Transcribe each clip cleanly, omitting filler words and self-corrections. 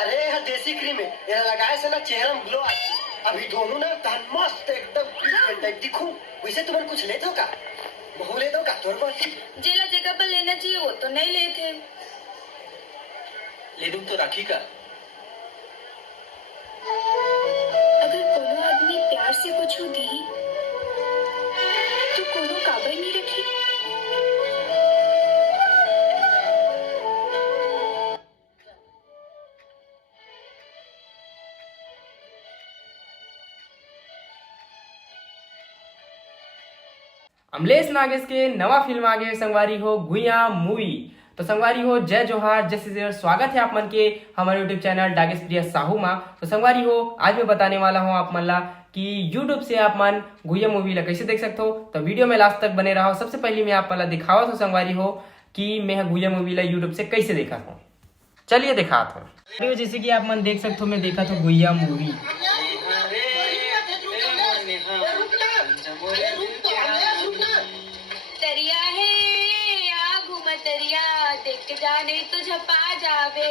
अरे यह देसी क्रीम है, ये लगाए से ना चेहरा में ग्लो आती है। अभी दोनों ना तन मस्त एकदम टाइप दिखूं। वैसे तुम्हें कुछ ले दो का? बहु ले दो का? तोर बस जेला जगह पर लेना चाहिए वो तो नहीं लेते। ले दूं तो राखी का? अगर कोनो आदमी प्यार से कुछ दी तो कोनो काबर नहीं रखी। अमलेश नागेश के नवा फिल्म आ गए संगवारी हो गुइया मूवी। तो संगवारी हो जय जोहार जय श्री देव, स्वागत है आप मन के हमारे यूट्यूब चैनल डागेश प्रिय साहू मा। तो संगवारी हो आज मैं बताने वाला हूँ आप मन ला कि यूट्यूब से आप मन गुइया मूवी ला कैसे देख सकते हो। तो वीडियो में लास्ट तक बने रहो। सबसे पहले मैं आप मन ला दिखावा था संगवारी हो कि मैं गुइया मूवी ला यूट्यूब से कैसे देखा था। चलिए दिखा था। जैसे कि आप मन देख सकते हो, मैं देखा था गुइया मूवी। तरिया है या घूमा तरिया, देख के जाने तो झपा जावे।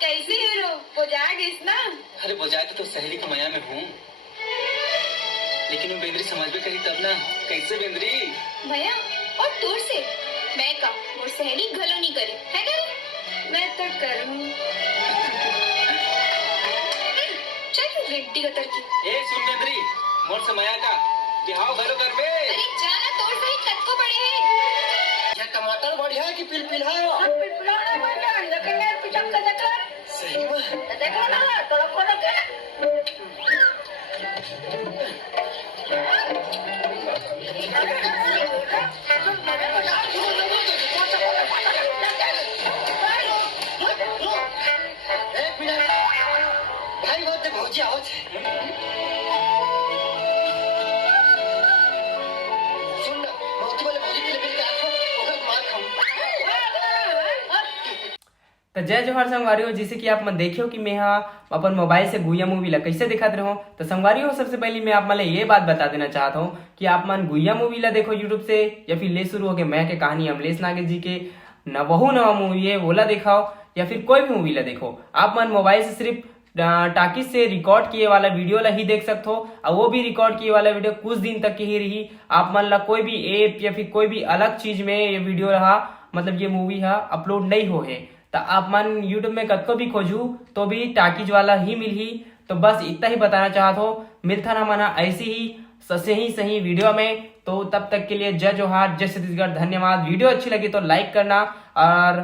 कैसे हीरो बुझा गइस ना? अरे बजाए तो सहेली का माया में हूँ, लेकिन वो बेंद्री समझ में करी तब ना। कैसे बेंद्री भैया और दूर से मैं का वो सहेली घलो नहीं करी है ना? मैं तो करूं। चल रेड्डी का तरकी। ए सुन बेंद्री, मोर से माया का बिहाव घरो कर बे। अरे जाना तोड़ सही कद को बड़े हैं। यह टमाटर बढ़िया है कि पिलपिल है? अब पिपलाना बना लेकिन यार पिचक का देखा सही में देखो ना थोड़ा खोलो के। एक मिनट भाई, बहुत भौजी आओ छे। सुन ना, मौसी वाले भौजी के लिए मिल के आखो, ओकर मार खाऊं। तो जय जोहार संगवारी हो। जैसे कि आप मन देखे हो कि मैं अपन मोबाइल से गुइया मूवी ला कैसे दिखात रहो। तो संगवारी हो सबसे पहले मैं आप मन ये बात बता देना चाहता हूँ कि आप मन गुइया मूवी ला देखो यूट्यूब से, या फिर ले शुरू हो गए मैं के कहानी अमलेश नागेश जी के नवा मूवी है वो ला दिखाओ, या फिर कोई भी मूवी ला देखो। आप मन मोबाइल से सिर्फ टाकिस से रिकॉर्ड किए वाला वीडियो ला ही देख सकते हो, और वो भी रिकॉर्ड किए वाला वीडियो कुछ दिन तक की ही रही। आप मन ला कोई भी ऐप या फिर कोई भी अलग चीज में ये वीडियो रहा, मतलब ये मूवी है अपलोड नहीं हो है। तो आप मन यूट्यूब में कद को भी खोजू तो भी टाकीज वाला ही मिल ही। तो बस इतना ही बताना चाहता हूँ। मिलता ना माना ऐसी ही सही वीडियो में। तो तब तक के लिए जय जोहार जय छत्तीसगढ़, धन्यवाद। वीडियो अच्छी लगी तो लाइक करना और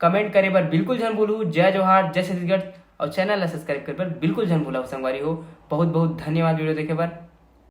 कमेंट करे पर बिल्कुल जन भूलू। जय जोहार जय छत्तीसगढ़, और चैनल सब्सक्राइब करे पर बिल्कुल जन भूला संगवारी हो। बहुत बहुत धन्यवाद वीडियो देखे पर।